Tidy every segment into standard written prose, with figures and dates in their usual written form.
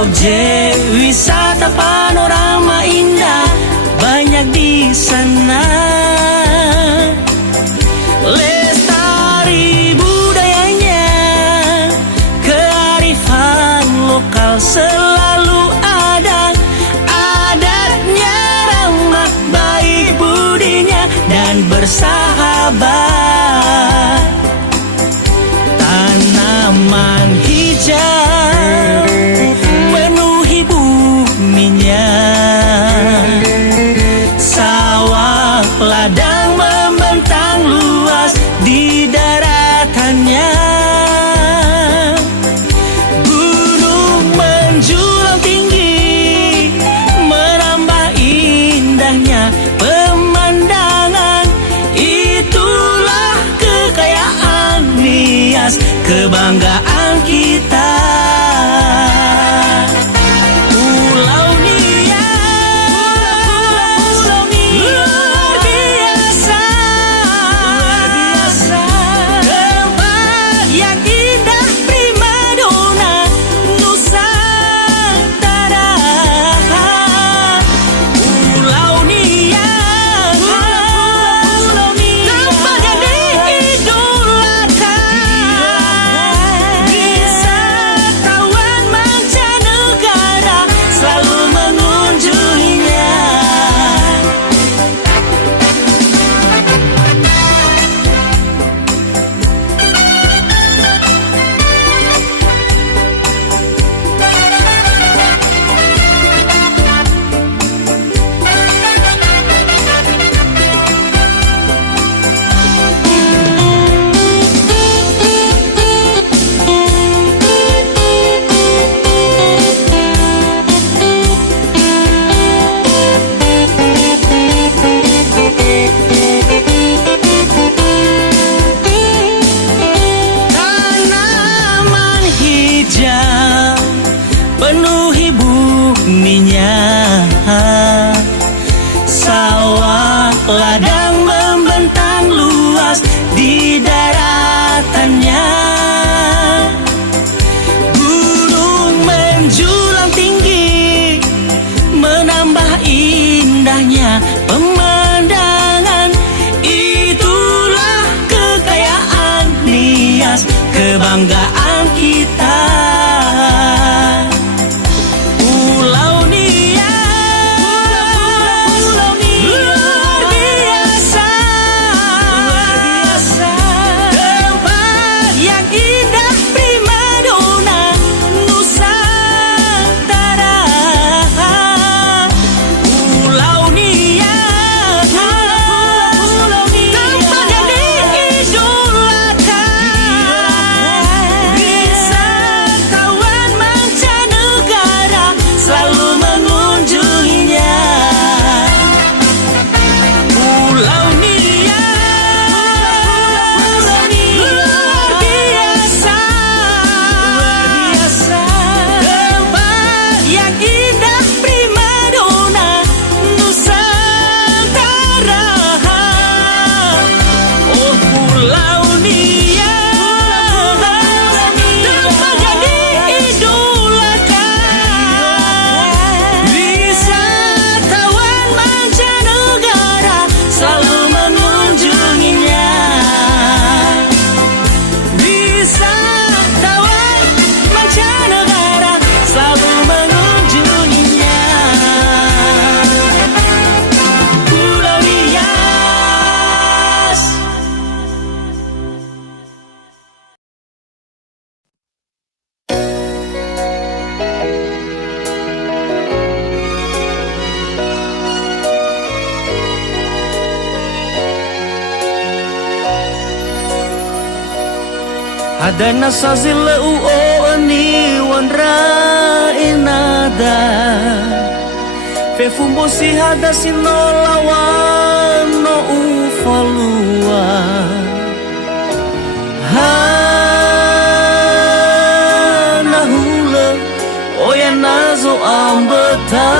objek wisata panorama indah banyak di sana. Lestari budayanya, kearifan lokal selalu ada. Adatnya ramah, baik budinya dan bersahabat. Tanaman hijau penuhi buminya, sawah ladang membentang luas di daratannya. Gunung menjulang tinggi menambah indahnya pemandangan. Itulah kekayaan Nias, kebanggaan kita. Pulau Nias, luar biasa, tempat yang indah primadona Nusantara. Pulau Nias, tempat yang diidolakan. Wisatawan mancanegara selalu mengunjunginya. Tanaman hijau penuhi buminya, sawah ladang membentang luas di daratannya. Gunung menjulang tinggi menambah indahnya pemandangan. Itulah kekayaan Nias, kebanggaan kita. Pulau Nias, luar biasa, tempat yang indah primadona Nusantara. Pulau Nias, tempat yang diidolakan. Wisatawan mancanegara selalu mengunjunginya. Pulau Nias, luar biasa, tempat yang indah primadona Nusantara. Oh, Pulau Nias, tempat yang diidolakan. Wisatawan mancanegara selalu mengunjunginya. Wisatawan mancanegara selalu mengunjunginya. Pulau Nias. Ada nasa zila uoni wanra inada fe fumbo si hada sinolawan no ufalua nahula oya nazo ambeta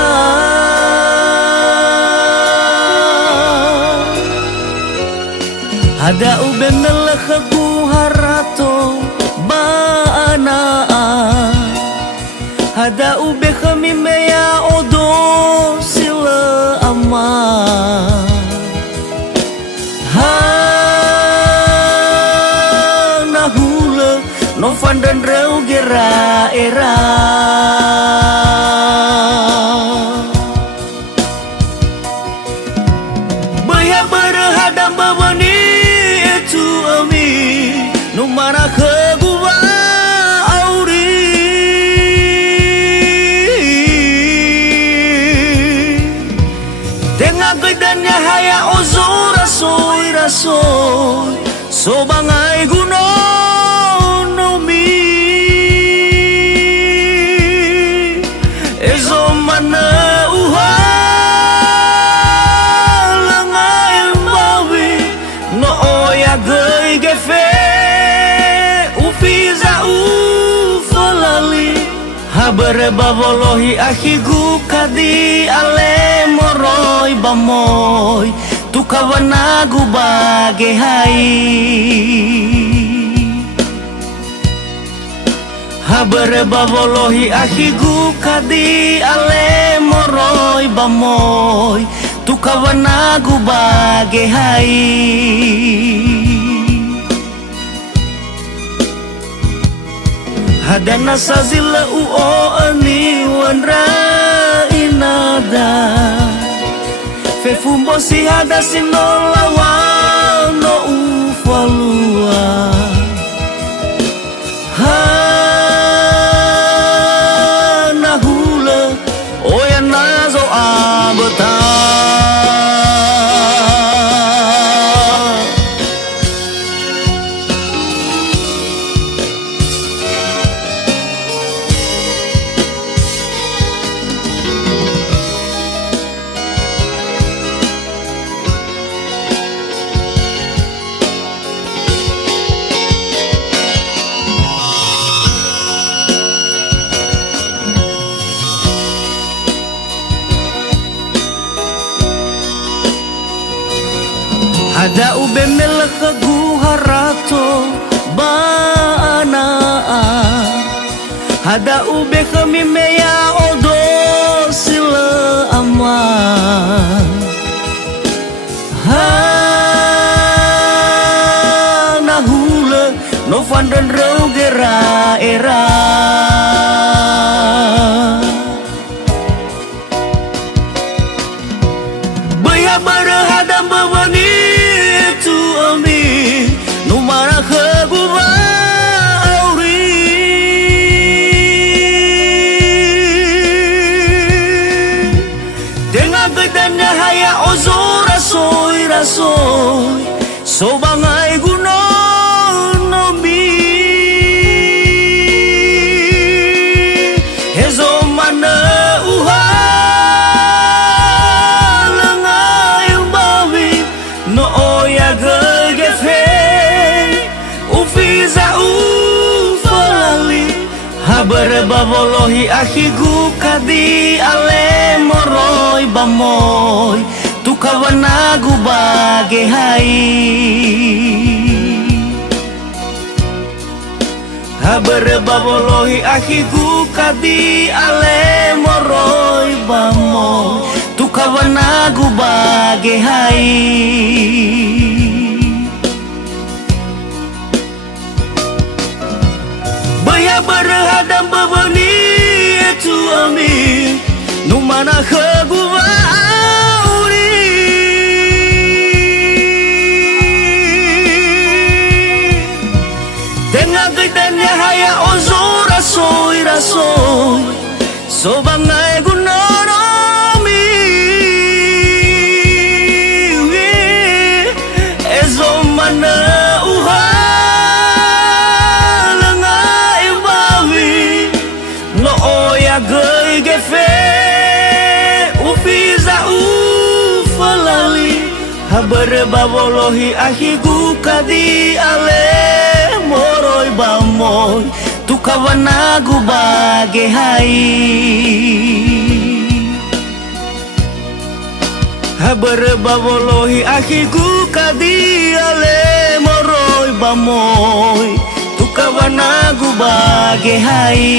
hada uben melekhaku harato baanaa hada ube kami meya odo sila ama ha nahula novan dan reu gera era baya berhadam babani itu ami numara ke gua auri tengah gedanya haya ozor rasoy rasoy so bangai guno nomi ezo mana uha langai mawi no oya gay gefe ufiza ufalali haber bavolohi akhigu kadi ale moroy bamoy tu kawanagu bage hai haber bavolohi akhigu kadi ale moroy bamoy tu kawanagu bage hai hadana sazila uo ani wanra inada fe fumbo si hada sinolawa no ufalua ha nahula oya nazo abata hada ube melaka guharato baanaa hada ube kami meya odo sila ama ha nahula novan dan reu gera era baya berhadam babani tu ami numara ke gua auri tengah gedanya haya ozor rasoy rasoy so bangai guno nomi hezo mana uha langai bawi no oya gegefe ufiza ufalali haber bavolohi akhigu kadi ale moroy bamoy tu kawanagu bage hai haber bavolohi akhigu kadi ale moroy bamoy tu kawanagu bage hai baya berhadam babani itu ami numana ke gua auri tengah gedanya haya ozor rasoy rasoy so bangai gunoromi ezo mana uha langai bawi no oya gay gefe ufiza ufalali haber bavolohi akhigu kadi ale moroy bamoy tu kawanagu bage hai haber bavolohi akhigu kadi ale moroy bamoy tu kawanagu bage hai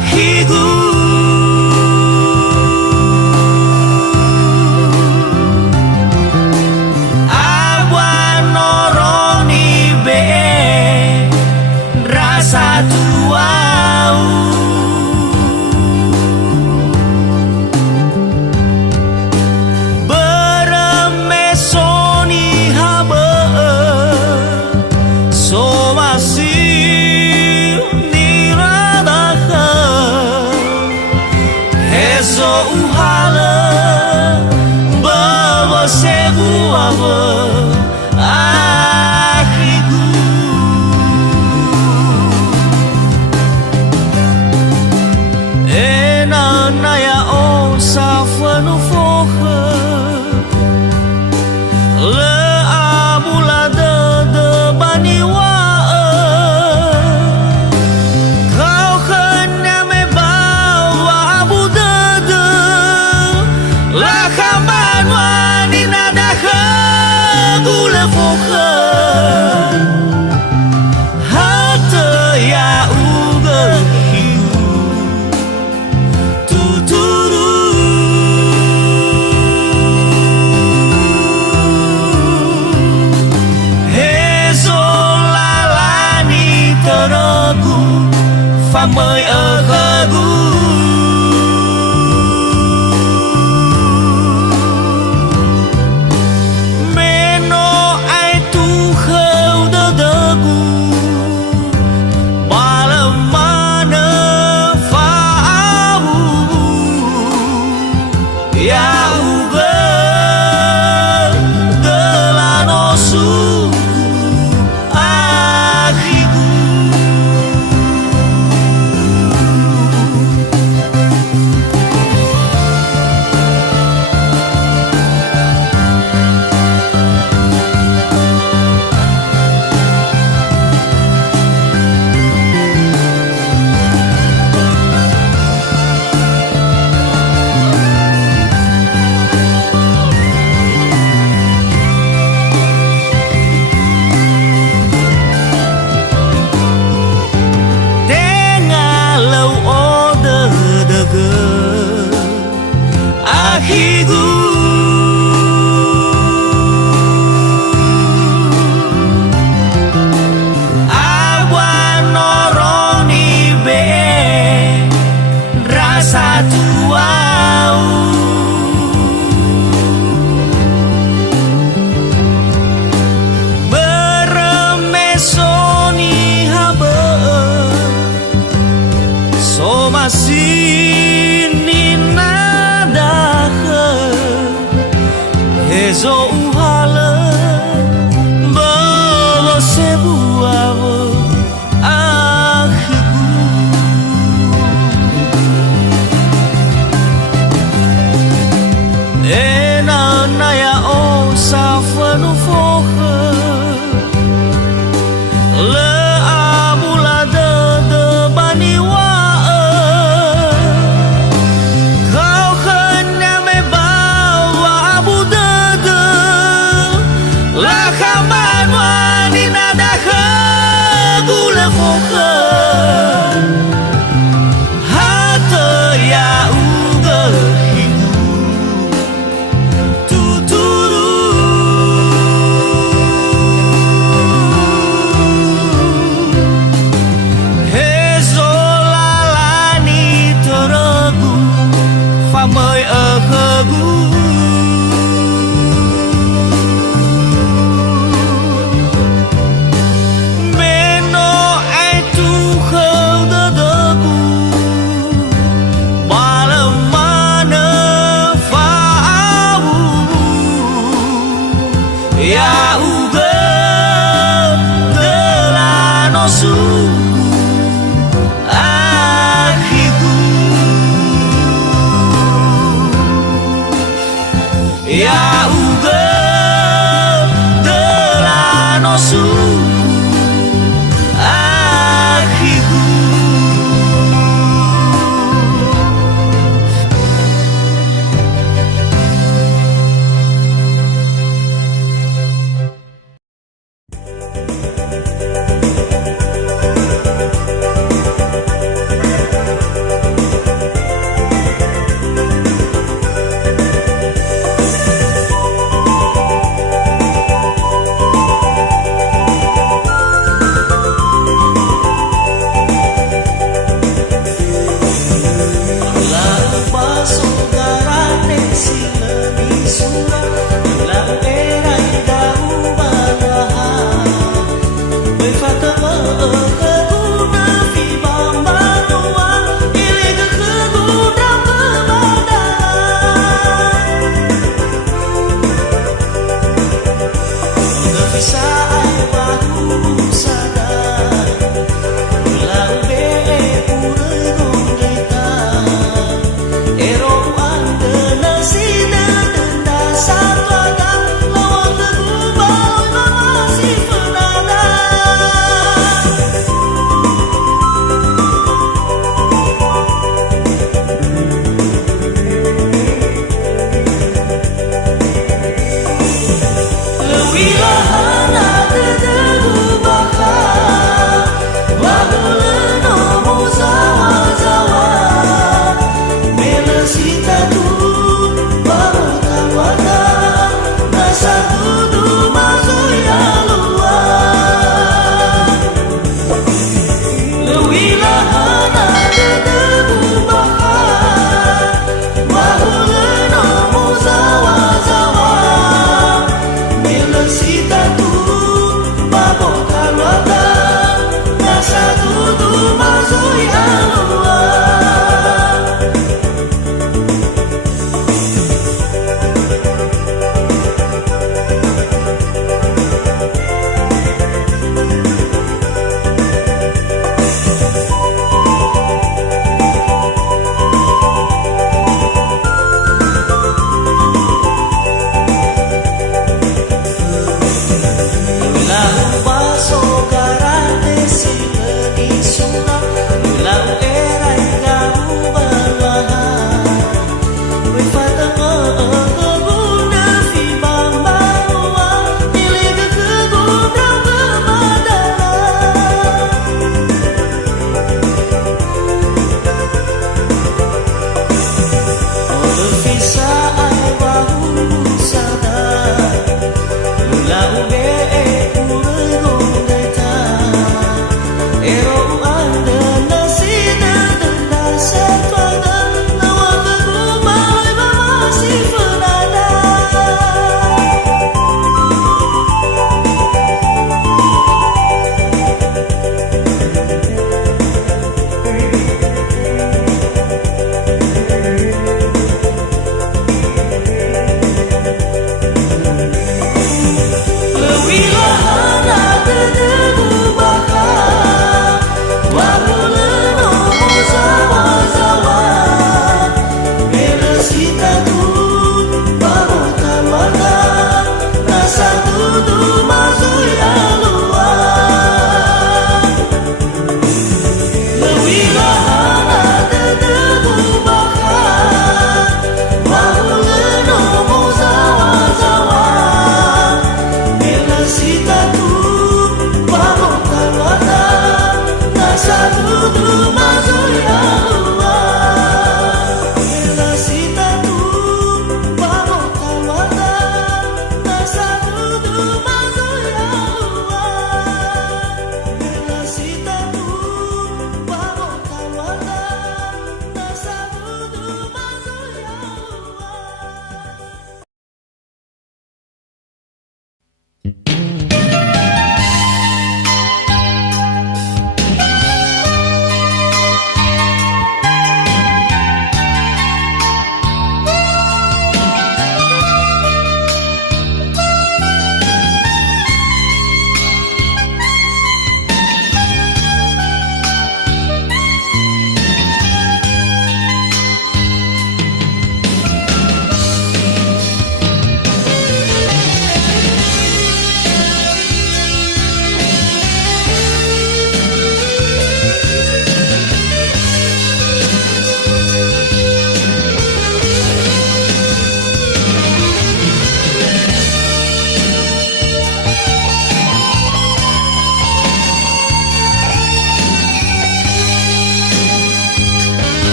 akhiku. Awan noroni be rasa tuau. Beremesoni habe so masih niradaha hezo uhala bawa sebuah akhiku. Ena naya o safanu fohe le abula de baniwa. Kau kena me bawa abu de la kaman wani nada gule fohe hata ya uga hiu tuturu. Hezo lalani teraku famơi ở khagu. Meno ai tu khâu đơ đơ gu malam mana fa'ahu ya uga delano suku akhiku. Tengalau ode dege akhiku. Awan noroni be rasa tuau. Beremesoni habe so masih ninadaha hezo uhala bawa sebuah akhiku. Ena naya o safanu fohe le abula de baniwa. Kau kena me bawa abu de la kaman wani nada gule fohe hata ya uga hiu tuturu. Hezo lalani teragu famơi ở khagu. Meno ai tu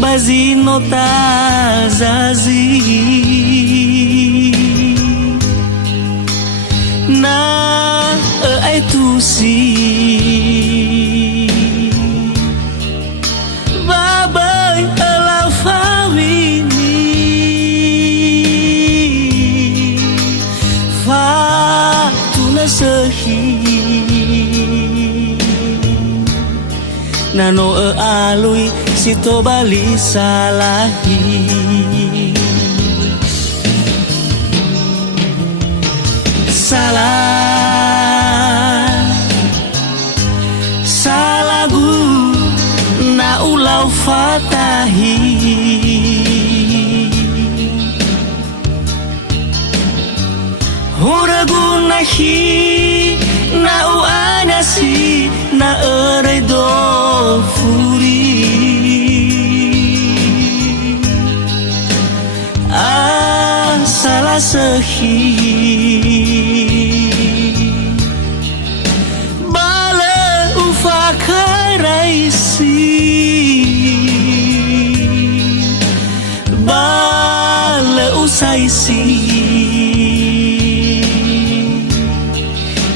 Bazino tazazi na ai tu si babai nano alui sito bali salahi. Salagu na ulau fatahi. Huragu nahi na uanasi na erai do furi. Salah sehi bala ufakaraisi bala usaisi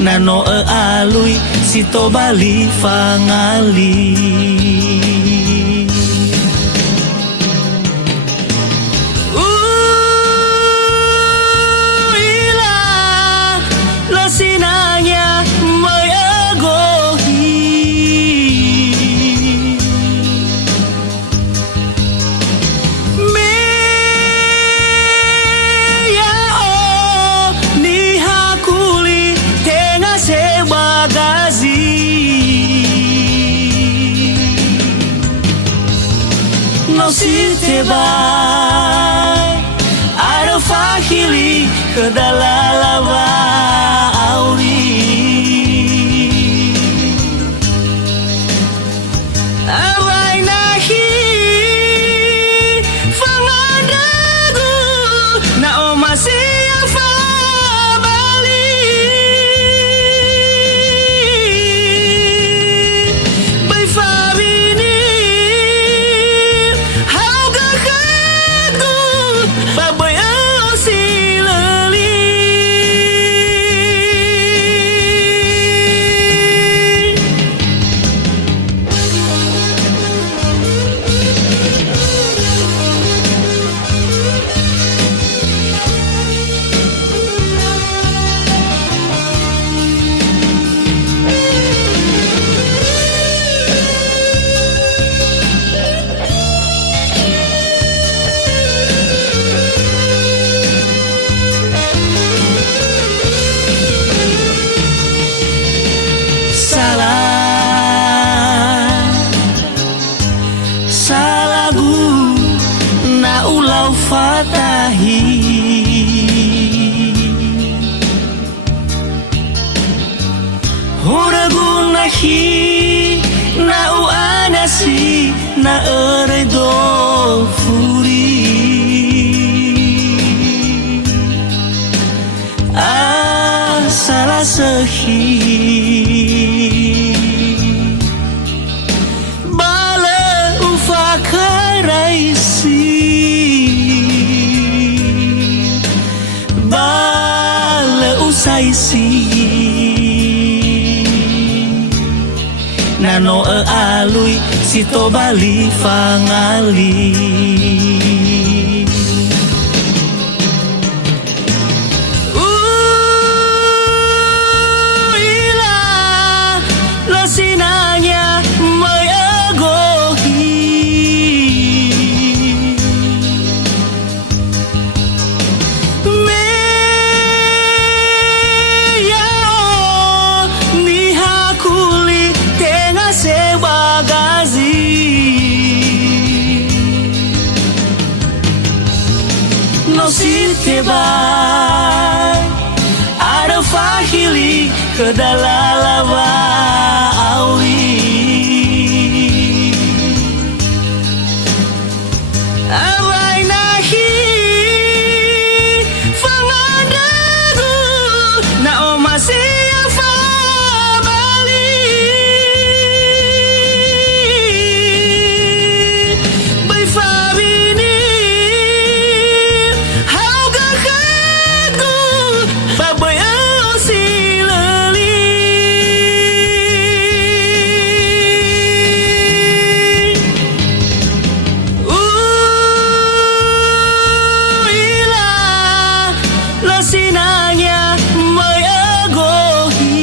nano alui sito bali fangali. Sinanya may agohi meya o ni hakuli tenga sebagazi no si tebai ada fahili kedalalaba salagu na ulau fatahi. Huragu nahi na uanasi na erai do furi. Salah sehi karaisi bala usaisi nano alui sito bali fangali. Sinanya may agohi no si tebai ada fahili kedalalaba auri. Awai nahi fangadagu na omasi afa bali bai fabini hauga khatu babai osilali. Sinanya may agohi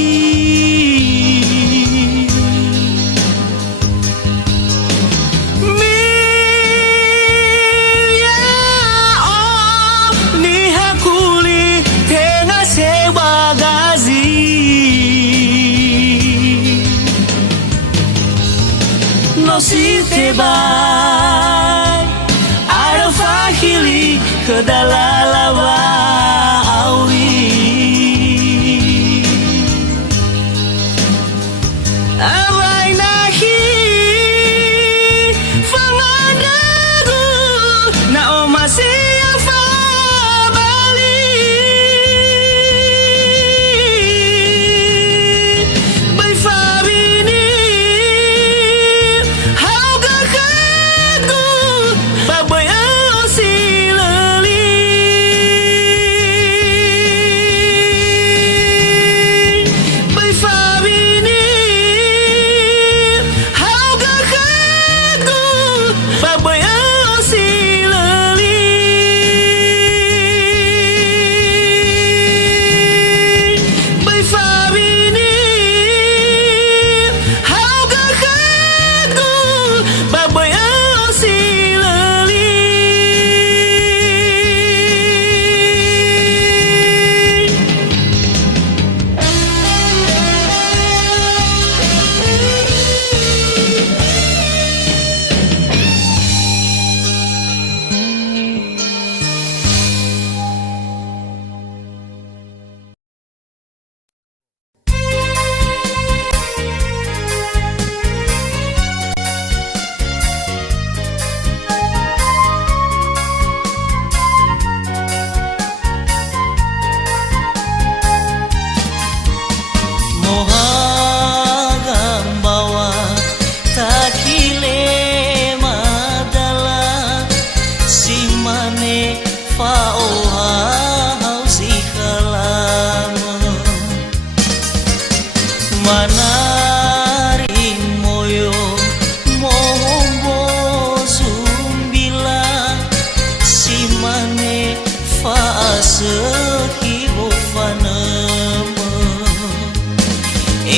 tebay ada fahili kedalalawa awi awai nahi fangadagu na omasi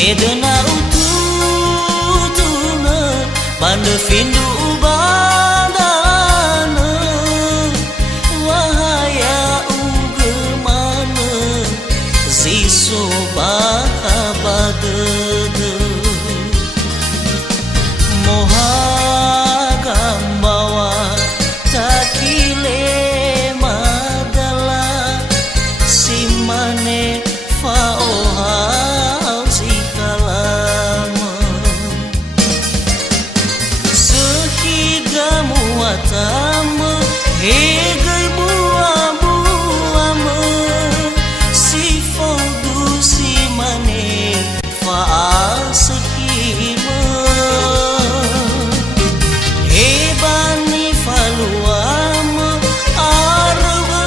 Edena ututuna bande findu ubadana wahaya ugemana ziso bahabadede moha gambawa takile madala simane faoha tama hegai buah-buah si faudu si mane faasakima hebani faluama arwa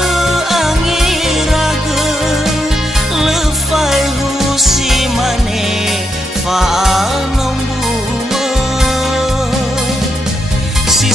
angiraga lefai hu si mane faanambuma si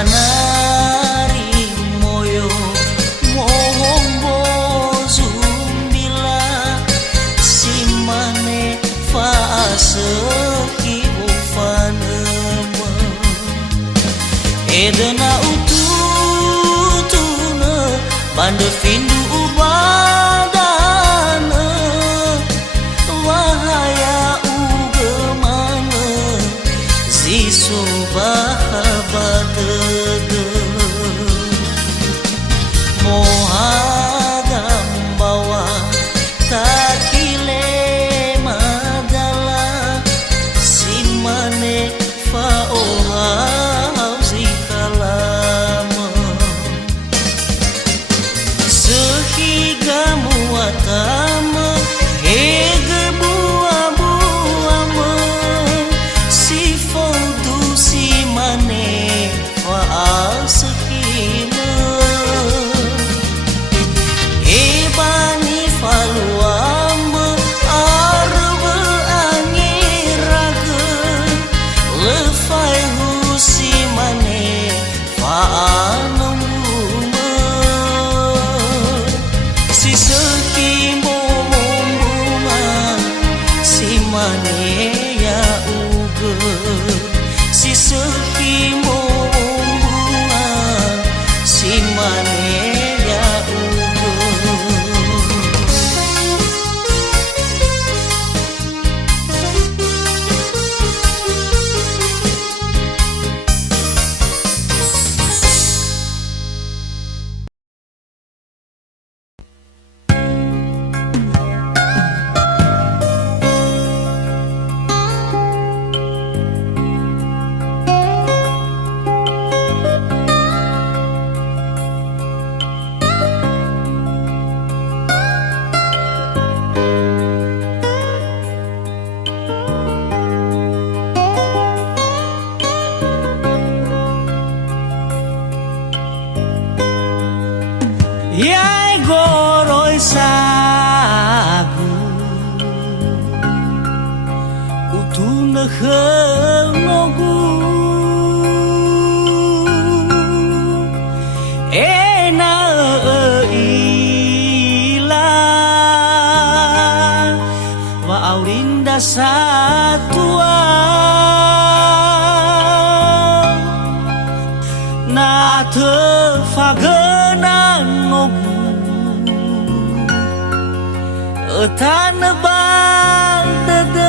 manari moyo mohombo zumbila simane faaseki ufanema edena ututuna bande findu ubadana wahaya ugemana ziso bahabadede mohagam bawa takile madala siman Yai goroi sagu Utuna nogu Ena ila Wa aurinda satua Na te fagenan nogu Etan bang dedem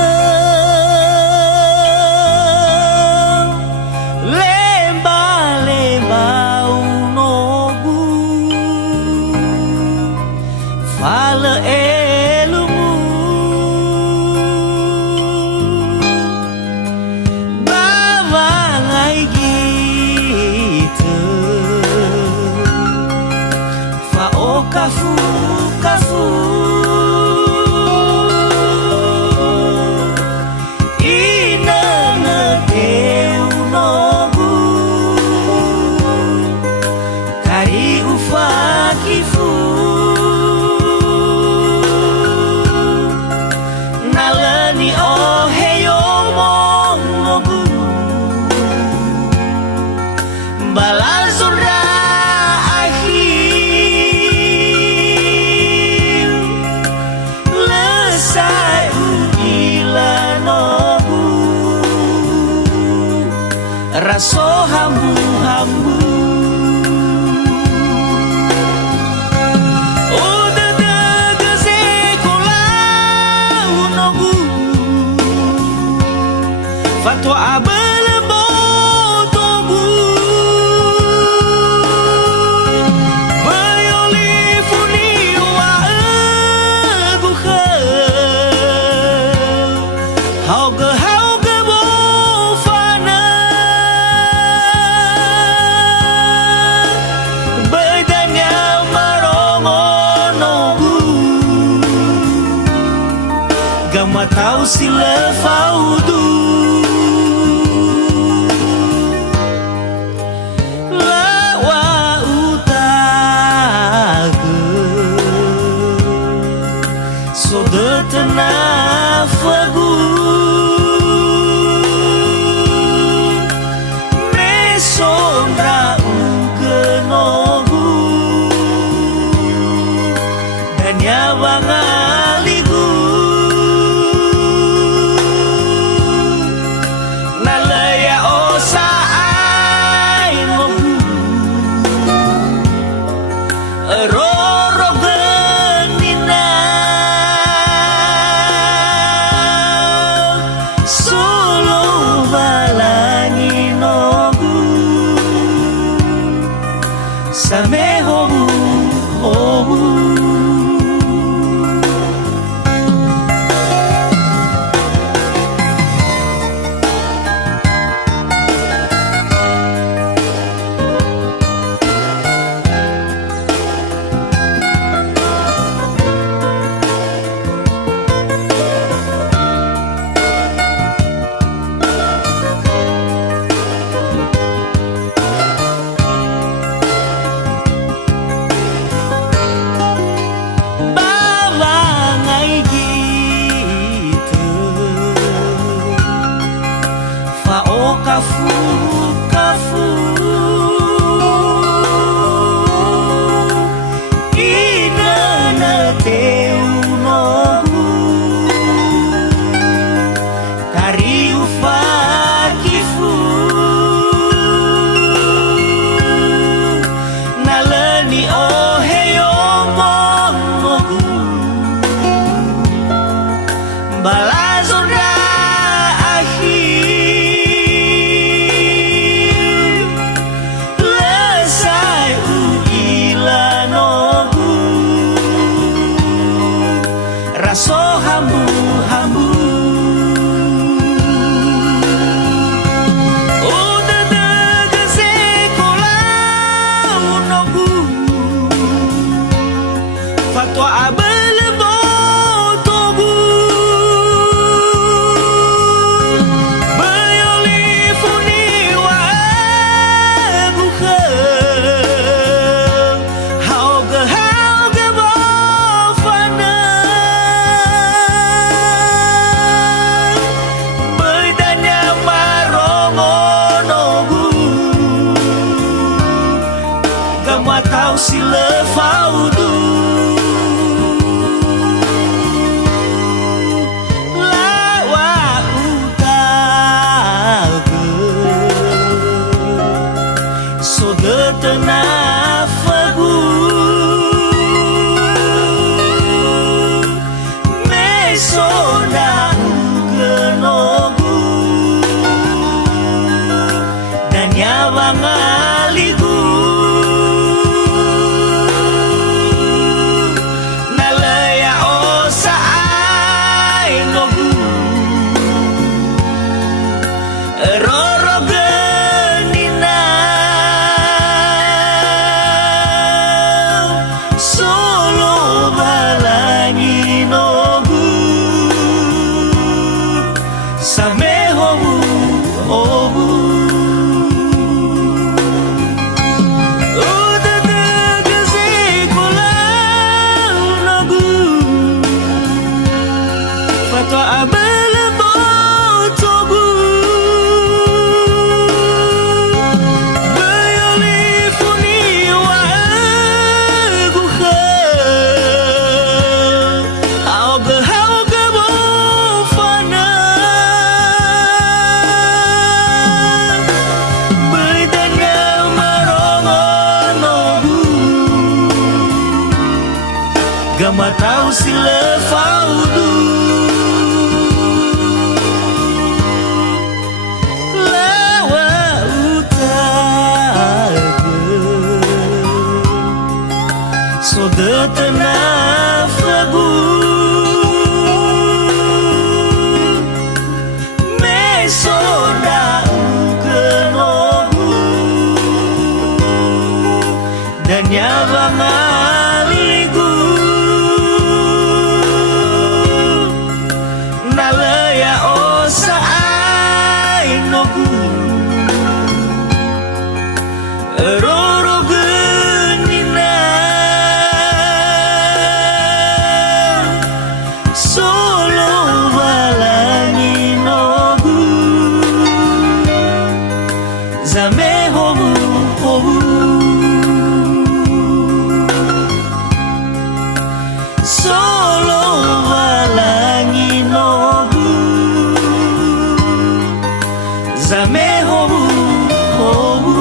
Lemba unogu Fale elumu Bawangai gitu Fa'o kafu Nalani oh heyo monogu Balazura akhir Lesai ugila nogu Raso hambu-hambu Fatwa abelembo togu Bayoli funi wa eguhe Hauge bo fana Bedanya marongo nogu Gama tau sila faudu Tena fagu Mesondra kenogu Dan nyawang aligu Nalaya osa ai ngogu Roro genina Solo balangi nogu tau si lefau du lawa utaga so detena fagu mesona genogu dan nyawang aligu nalaya osa ay nogu roro genina solo balangi nogu samehomu obu abele botogu bayolifuni wa guha auga bofana baydanya marongonogu gama tau sila faudu so detena fagu mesona genogu dan nyawang aligu nalaya osa ay nogu roro genina solo balangi nogu zamehomu obu solo balangi nogu zamehomu obu.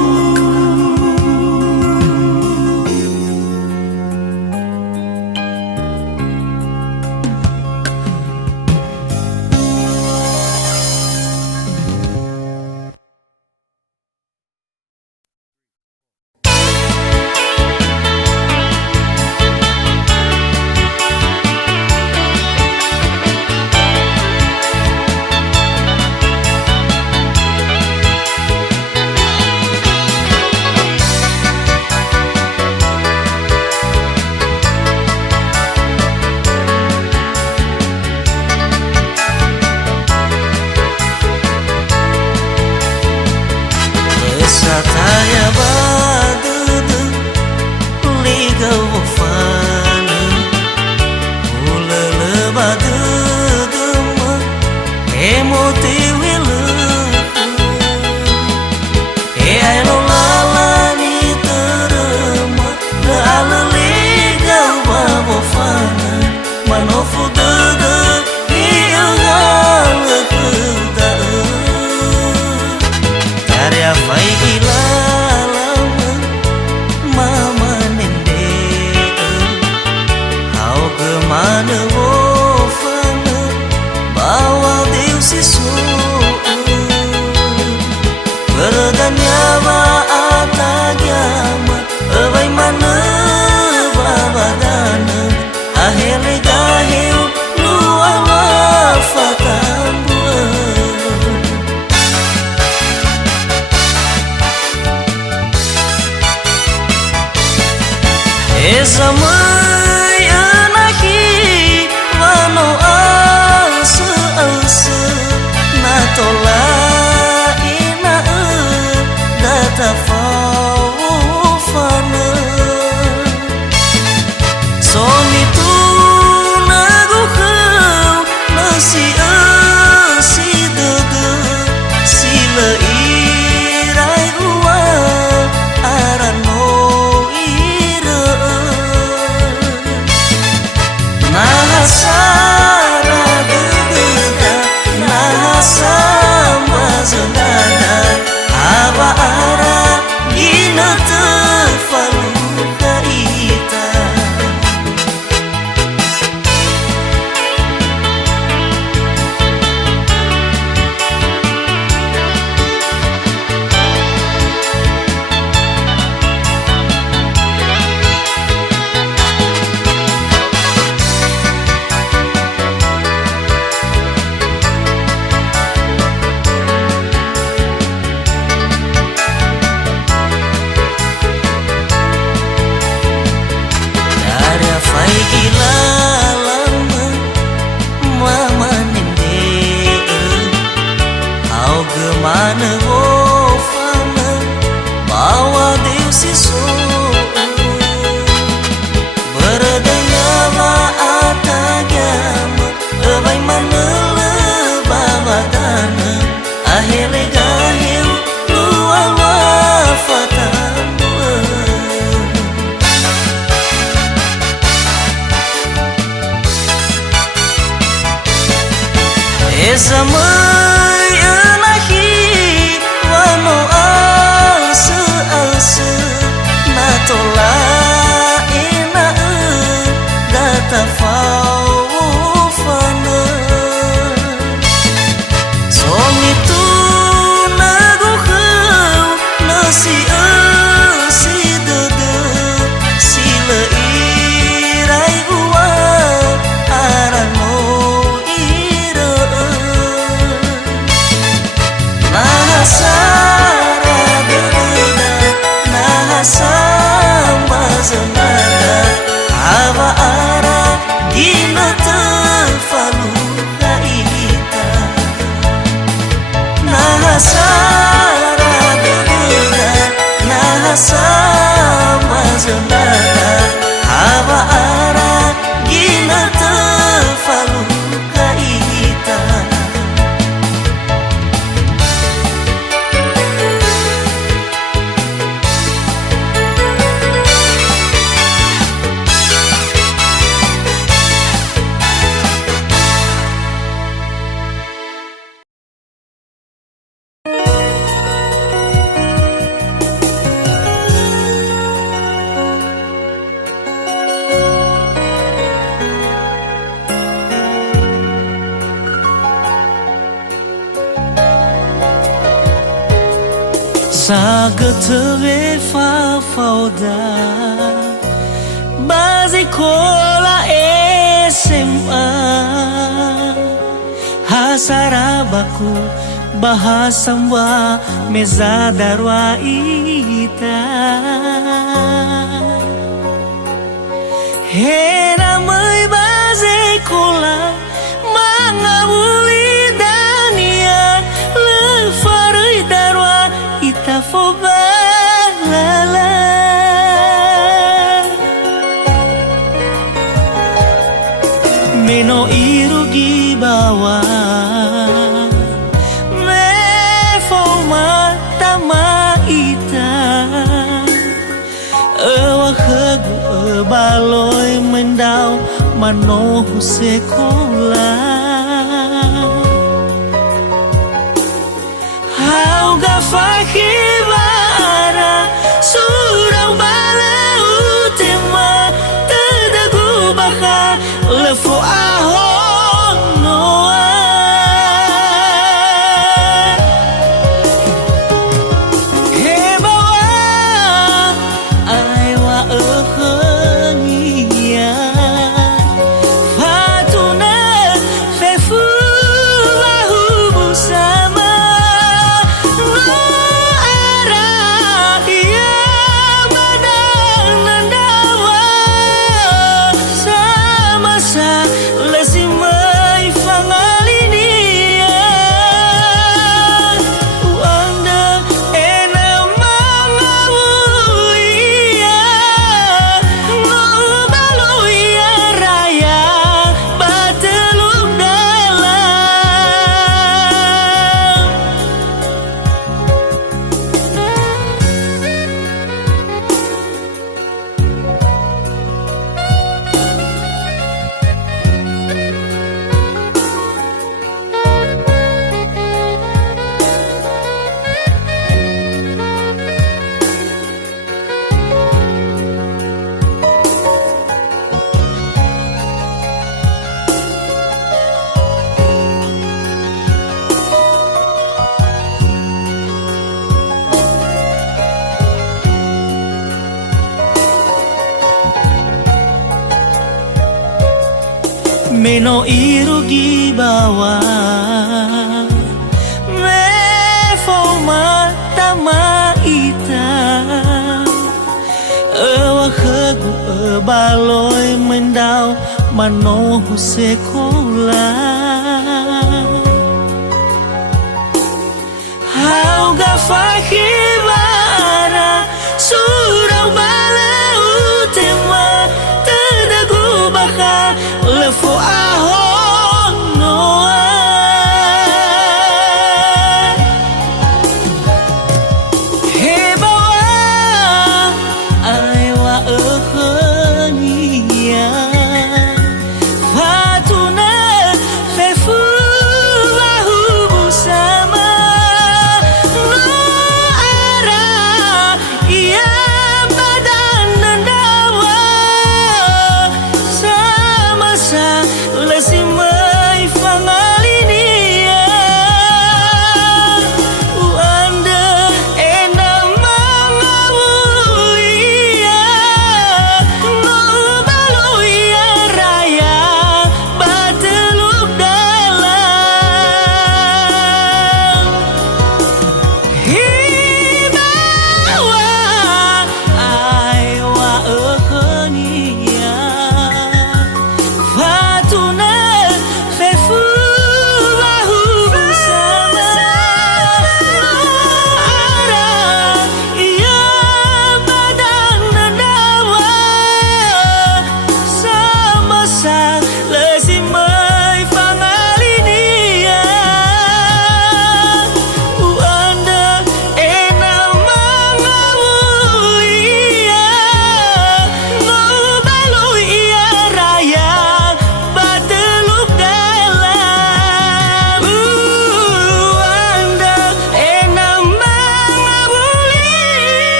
Sataya badudu liga wafana ulele badudu ma emoti wilu elo lalani terema na ala liga wafana manofu dudu iya ngala kuda karya fai gilalama mama nende hau kemana wofana bawa Deus sisu berdanya ma atagama awai mana babadana ahele gaheu luama fatambu Ezamai anahi wano asa na tola ina data faufana soni tu naguhau nasi asi dudu sila irai ua arano ira Esa mai anahi wano ase ase na tola ina data fau fana somi tu nago khau nasi si dede sila irai gua arano ira nahasara deda nahasama zanada ava ara gina tefalu kaita nahasara deda nahasama zanada ava ara gina tefalu kaita Sageteve fa fauda Base kola SMA Hasarabaku bahasamba meza darwa ita Hena mai base kola mangabuli dania lefarai darwa ita fobalala meno irugi bawa me foma tama ita ewa khegu baloi mendau mano sekolah Hauga fakibara surau bala utema tedagu baka lefu ahon noa hebawa aiwa ekhenia fatuna fefu lahu busama Meno irugi bawa me foma tama ita ewa khegu baloi mendau mano sekolah Hauga fakibara surau bala utema tedagu baka lefu ahon noa hebawa aiwa ekhenia fatuna fefu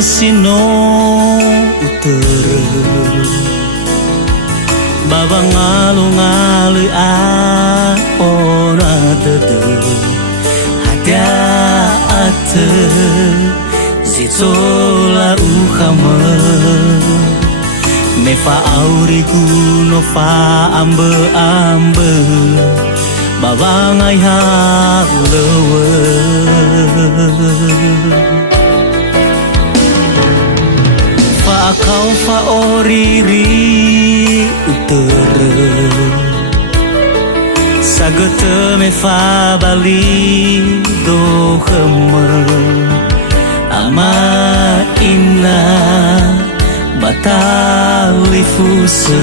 sino utara Baba ngalu-ngalu ora dede Hadia ate zitola ukama Mefa auriku no fa ambe Baba ngai lewe Fa kau fa oriri utara Sagete me fa bali do khama Ama ina batali fusa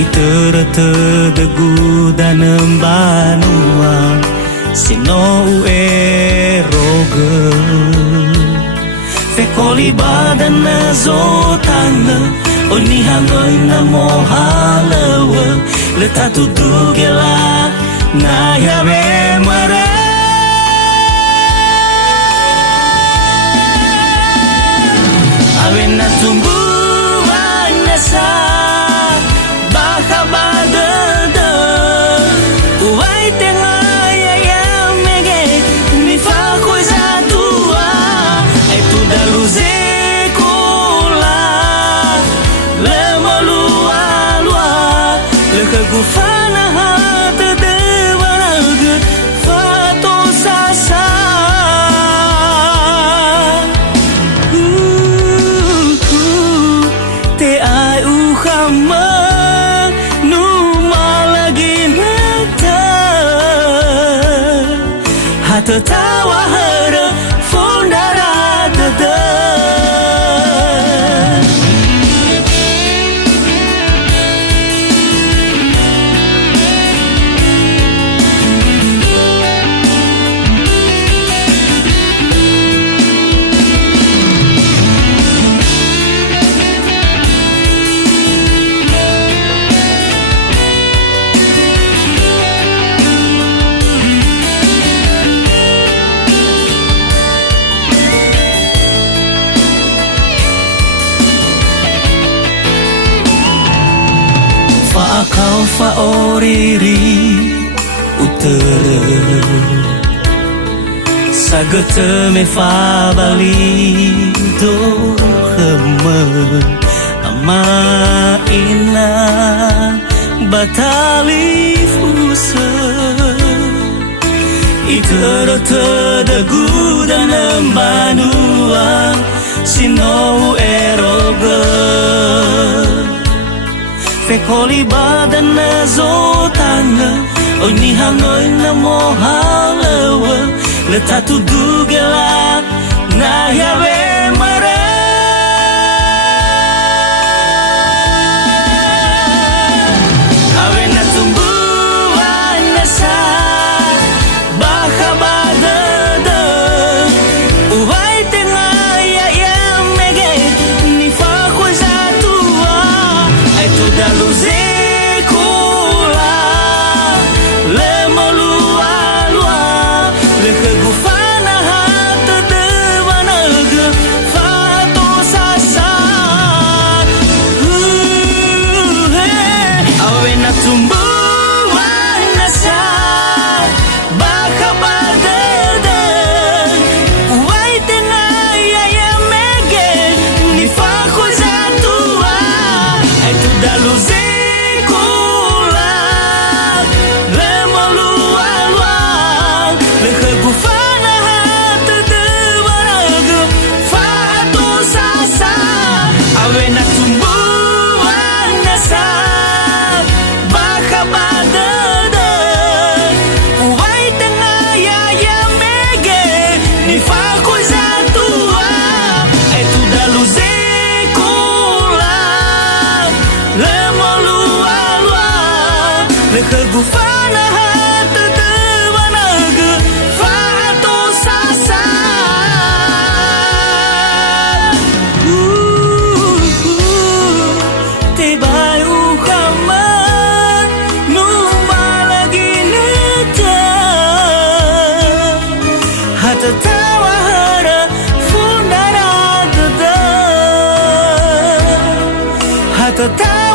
Itera tedegu danem banua Sino eroge Fekoli badan na zotana Oni hangoy na mohalawa Letatu dugela na yabe mara Awen na tumbuhan na sa Baka badada Uway tengay ayamege Ni fa ko'y sa tua Ay tudaluze kula Lemolua-lua Lekagufana hata dewanaga Fato sasa Te ai ukama Tertawa hara fundara dada Kau fa oriri utara Sagete me fa bali do khama Ama ina batali fusa Itera tedegu danem banua Sino eroga Fekoli badan na zotana Oni hangoy na mohalawa Letatu dugela na yabe mara Awen na tumbuhan na sa Baka badada Uway tengay ayamege Ni fa ko'y sa tua Ay tudaluze kula Lemolua-lua Lekagufana hata dewanaga tetap